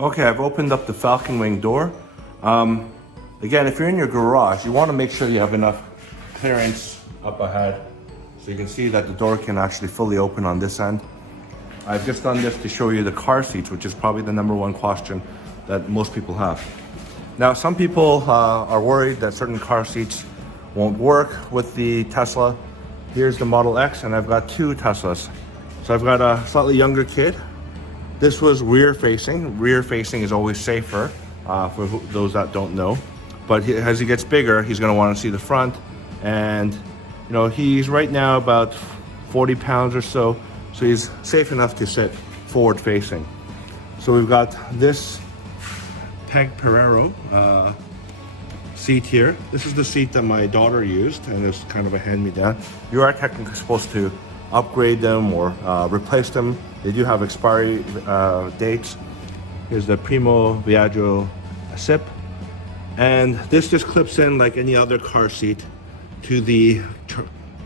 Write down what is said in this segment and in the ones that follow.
Okay, I've opened up the Falcon Wing door. Again, if you're in your garage, you want to make sure you have enough clearance up ahead so you can see that the door can actually fully open on this end. I've just done this to show you the car seats, which is probably the #1 question that most people have. Now, some people are worried that certain car seats won't work with the Tesla. Here's the Model X, and I've got two Teslas. So I've got a slightly younger kid. This was rear facing. Rear facing is always safer for those that don't know. But as he gets bigger, he's gonna wanna see the front. And you know, he's right now about 40 pounds or so. So he's safe enough to sit forward facing. So we've got this Peg Perero seat here. This is the seat that my daughter used, and it's kind of a hand-me-down. You are technically supposed to upgrade them or replace them. They do have expiry dates. Here's the Primo Viaggio SIP. And this just clips in like any other car seat to the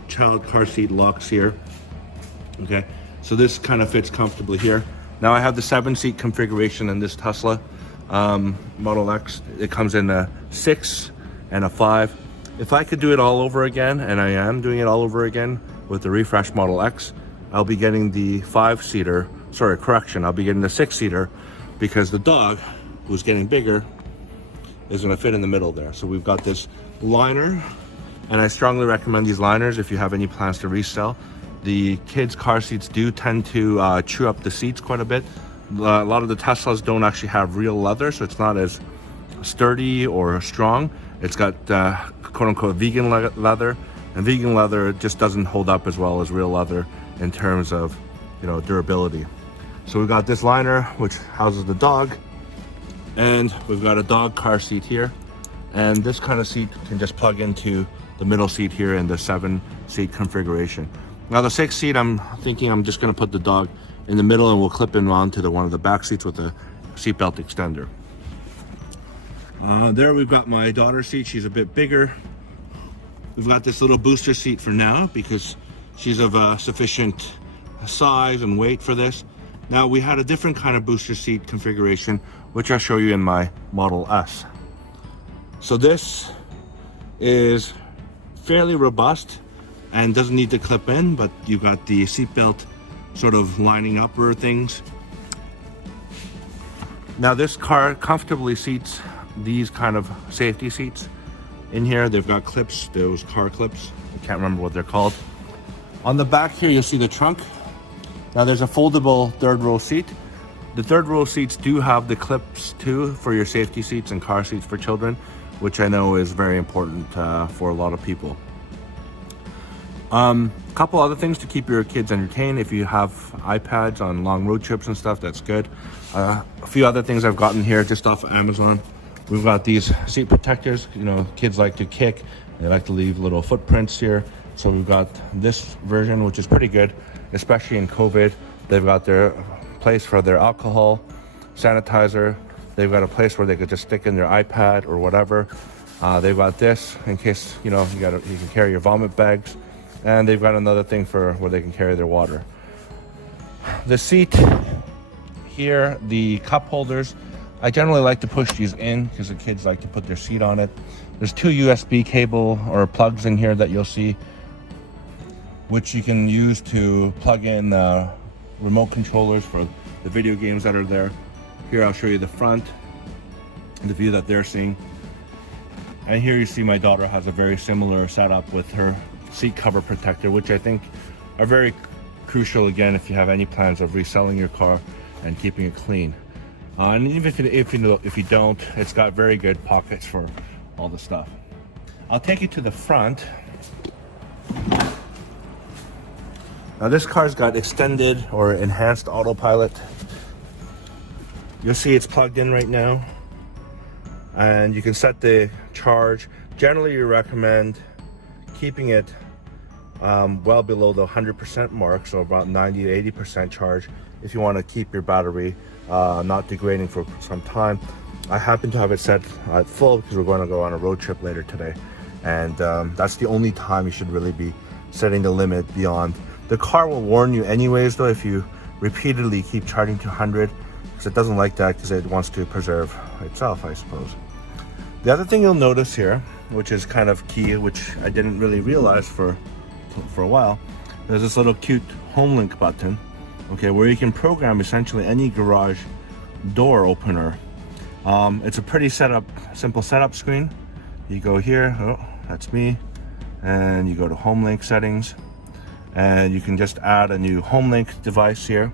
child car seat locks here. Okay, so this kind of fits comfortably here. Now I have the 7-seat configuration in this Tesla Model X. It comes in a 6 and a 5. If I could do it all over again, and I am doing it all over again with the refresh Model X, I'll be getting the 5-seater, sorry, correction, I'll be getting the 6-seater because the dog, who's getting bigger, is gonna fit in the middle there. So we've got this liner, and I strongly recommend these liners if you have any plans to resell. The kids' car seats do tend to chew up the seats quite a bit. A lot of the Teslas don't actually have real leather, so it's not as sturdy or strong. It's got quote-unquote vegan leather, and vegan leather just doesn't hold up as well as real leather in terms of, you know, durability. So we've got this liner which houses the dog, and we've got a dog car seat here, and this kind of seat can just plug into the middle seat here in the 7-seat configuration. Now the 6th seat, I'm thinking I'm just going to put the dog in the middle, and we'll clip him onto one of the back seats with a seatbelt extender. There we've got my daughter's seat. She's a bit bigger. We've got this little booster seat for now because she's of sufficient size and weight for this. Now we had a different kind of booster seat configuration, which I'll show you in my Model S. So this is fairly robust and doesn't need to clip in, but you've got the seatbelt sort of lining up or things. Now this car comfortably seats these kind of safety seats. In here they've got clips, those car clips. I can't remember what they're called. On the back here you'll see the trunk. Now there's a foldable 3rd row seat. The 3rd row seats do have the clips too for your safety seats and car seats for children, which I know is very important for a lot of people. Couple other things to keep your kids entertained. If you have iPads on long road trips and stuff, that's good. A few other things I've gotten here just off of Amazon. We've got these seat protectors. You know, kids like to kick, they like to leave little footprints here. So we've got this version, which is pretty good, especially in COVID. They've got their place for their alcohol, sanitizer. They've got a place where they could just stick in their iPad or whatever. They've got this in case, you know, you can carry your vomit bags. And they've got another thing for where they can carry their water. The seat here, the cup holders, I generally like to push these in because the kids like to put their seat on it. There's 2 USB cable or plugs in here that you'll see, which you can use to plug in remote controllers for the video games that are there. Here I'll show you the front, the view that they're seeing. And here you see my daughter has a very similar setup with her seat cover protector, which I think are very crucial again if you have any plans of reselling your car and keeping it clean. And even if you don't, it's got very good pockets for all the stuff. I'll take you to the front. Now this car's got extended or enhanced autopilot. You'll see it's plugged in right now, and you can set the charge. Generally you recommend keeping it well below the 100% mark, so about 90 to 80% charge if you want to keep your battery not degrading for some time. I happen to have it set at full because we're going to go on a road trip later today, and that's the only time you should really be setting the limit beyond. The car will warn you anyways though if you repeatedly keep charging to 100, because it doesn't like that because it wants to preserve itself, I suppose. The other thing you'll notice here, which is kind of key, which I didn't really realize for a while, there's this little cute home link button, okay, where you can program essentially any garage door opener. It's a pretty simple setup screen. You go here, oh, that's me, and you go to home link settings, and you can just add a new home link device here.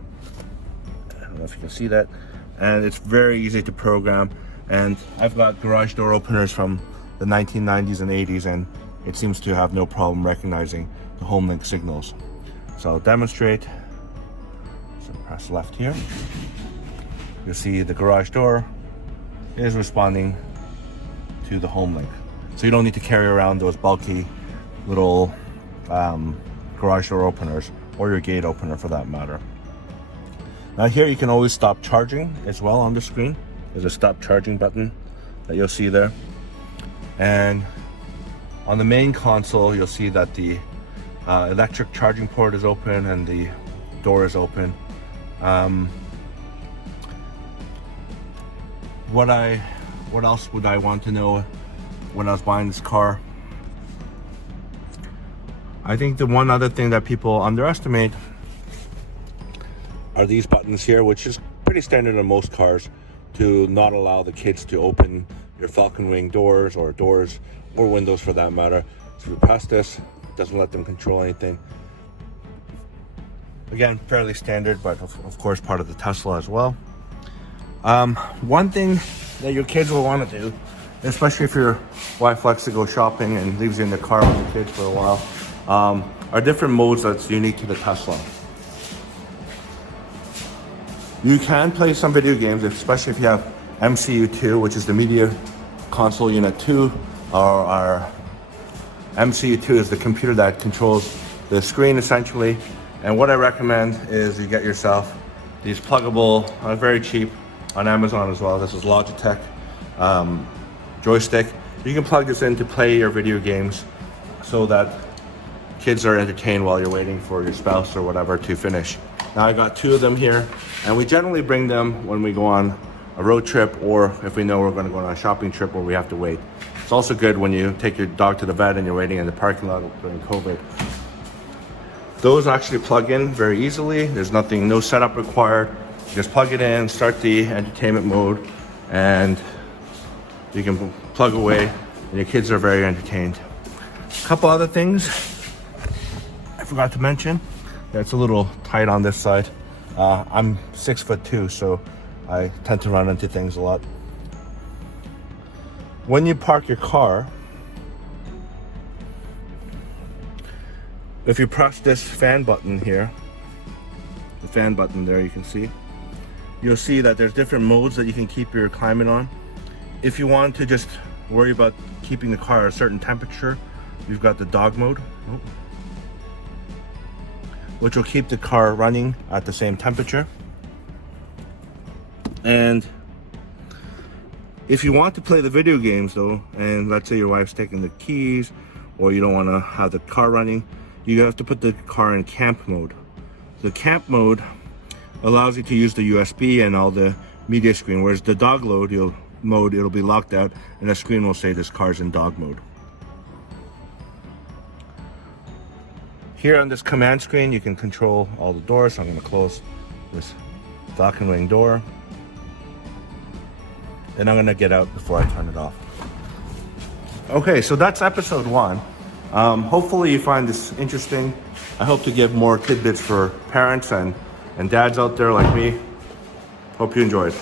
I don't know if you can see that, and it's very easy to program. And I've got garage door openers from the 1990s and 80s, and it seems to have no problem recognizing the home link signals. So I'll demonstrate. So press left here. You'll see the garage door is responding to the home link. So you don't need to carry around those bulky little garage door openers, or your gate opener for that matter. Now here you can always stop charging as well on the screen. There's a stop charging button that you'll see there. And on the main console, you'll see that the electric charging port is open and the door is open. What else would I want to know when I was buying this car? I think the one other thing that people underestimate are these buttons here, which is pretty standard in most cars, to not allow the kids to open your Falcon Wing doors or windows for that matter. So if you press this, it doesn't let them control anything. Again, fairly standard, but of course part of the Tesla as well. One thing that your kids will want to do, especially if your wife likes to go shopping and leaves you in the car with the kids for a while, are different modes that's unique to the Tesla. You can play some video games, especially if you have MCU2, which is the Media Console Unit 2, or our MCU2 is the computer that controls the screen essentially. And what I recommend is you get yourself these pluggable, very cheap on Amazon as well. This is Logitech joystick. You can plug this in to play your video games so that kids are entertained while you're waiting for your spouse or whatever to finish. Now I got 2 of them here, and we generally bring them when we go on a road trip, or if we know we're going to go on a shopping trip where we have to wait. It's also good when you take your dog to the vet and you're waiting in the parking lot during COVID. Those actually plug in very easily. There's no setup required. You just plug it in, start the entertainment mode, and you can plug away, and your kids are very entertained. A couple other things I forgot to mention. It's a little tight on this side. I'm 6'2", so I tend to run into things a lot. When you park your car, if you press this fan button here, the fan button there, you can see, you'll see that there's different modes that you can keep your climate on. If you want to just worry about keeping the car at a certain temperature, you've got the dog mode, which will keep the car running at the same temperature. And if you want to play the video games though, and let's say your wife's taking the keys, or you don't want to have the car running, you have to put the car in camp mode. The camp mode allows you to use the USB and all the media screen, whereas the dog mode, it'll be locked out and the screen will say this car's in dog mode. Here on this command screen, you can control all the doors. So I'm going to close this Falcon Wing door. And I'm going to get out before I turn it off. Okay, so that's episode 1. Hopefully you find this interesting. I hope to give more tidbits for parents and dads out there like me. Hope you enjoyed.